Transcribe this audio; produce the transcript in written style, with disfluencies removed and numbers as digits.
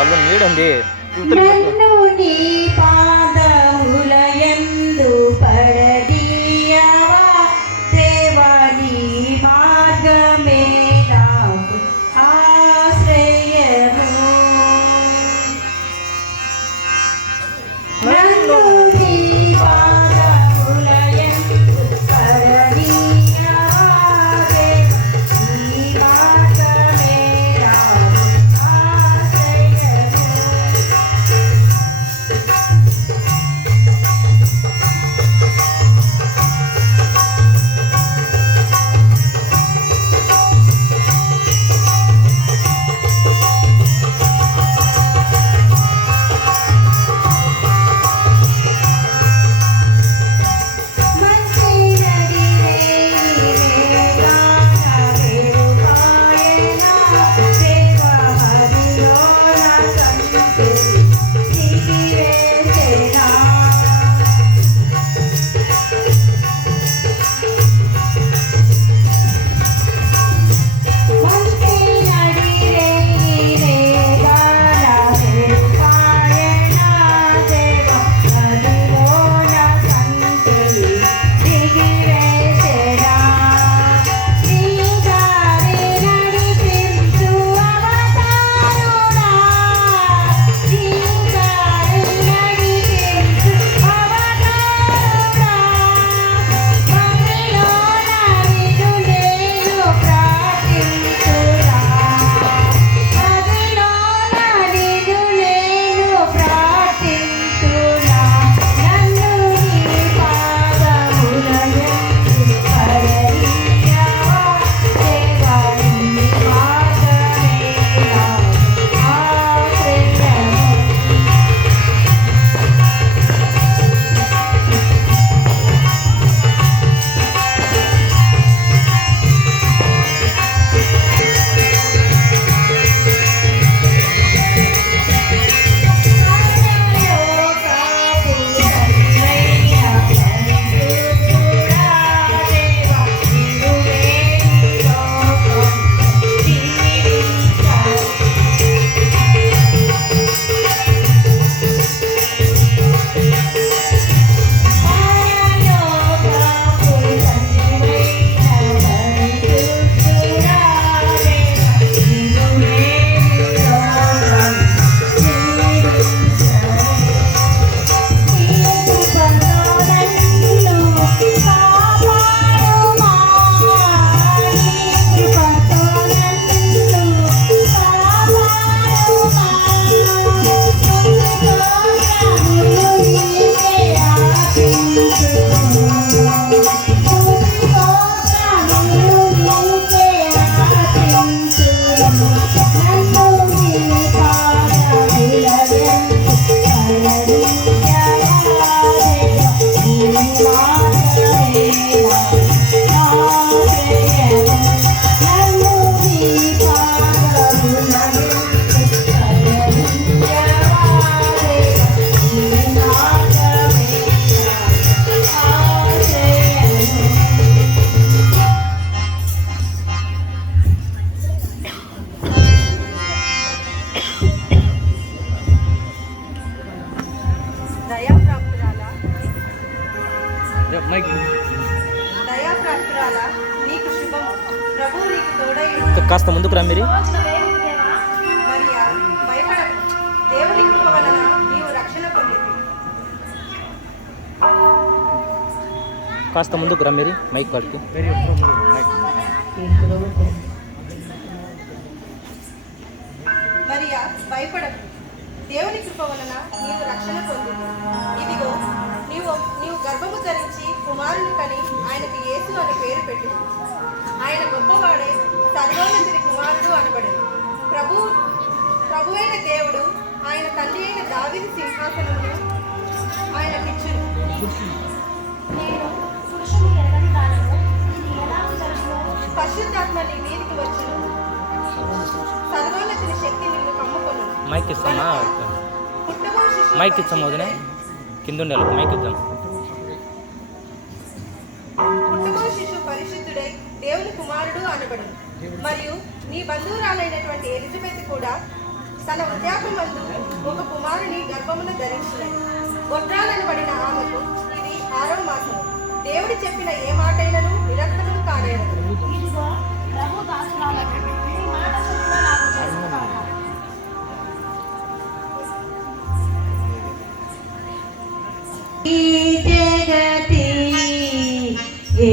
వాళ్ళు నీడండి నన్ను నీ పాదములయందు పడదీయవా దేవా, నీ మార్గమే నాకు ఆశ్రయము. నన్ను నీ పాదములయందు పడదీయవా దేవా, నీ మార్గమే నాకు ఆశ్రయము. దయాప్రాప్తురాలా, నీకు శుభం. ప్రభువు నీకు తోడై ఉన్నాడు. కాస్త ముందుకు రా మీరు. మరియా, భయపడకు. దేవుని కృప వలన నీవు రక్షణ పొందింది. కాస్త ముందుకు రా మీరు మైక్ కాడికి. మరియా, భయపడకు. దేవుని కృప వలన నీవు రక్షణ పొందింది. ఇదిగో నీవు గర్భము ధరించి కుమారుని కని ఆయనకు యేసు అని పేరు పెట్టు. ఆయన గొప్పవాడే, సర్వోన్నతుని కుమారుడు అనబడెను. ప్రభువైన దేవుడు ఆయన తండ్రి అయిన దావీదు సింహాసనమును ఆయన పిచ్చును. పరిశుద్ధాత్మ నీ మీదికి వచ్చును. సర్వోన్నతుని శక్తి నిన్ను కమ్ముకొను. మైక్ ఇస్తామా? మైక్ ఇస్తాం వదిన, కింద ఉండాలి మైక్ ఇద్దాం. పుట్టబో శిశువు పరిశుద్ధుడై దేవుని కుమారుడు అనబడును. మరియు నీ బంధువురాలైనటువంటి ఎలిజబెత్ కూడా తన వృద్ధాప్యమందు ఒక కుమారుని గర్భమున ధరించినది. గొడ్రాలనబడిన ఆమెకు ఇది 6వ మాసము. దేవుడు చెప్పిన ఏ మాటైనను నిరర్థకము కానేరదు. ఇదిగో ప్రభు దాసురాలకు నీ మాట చొప్పున నాకు చేసుకున్నాక. ఈ జగతి ఏ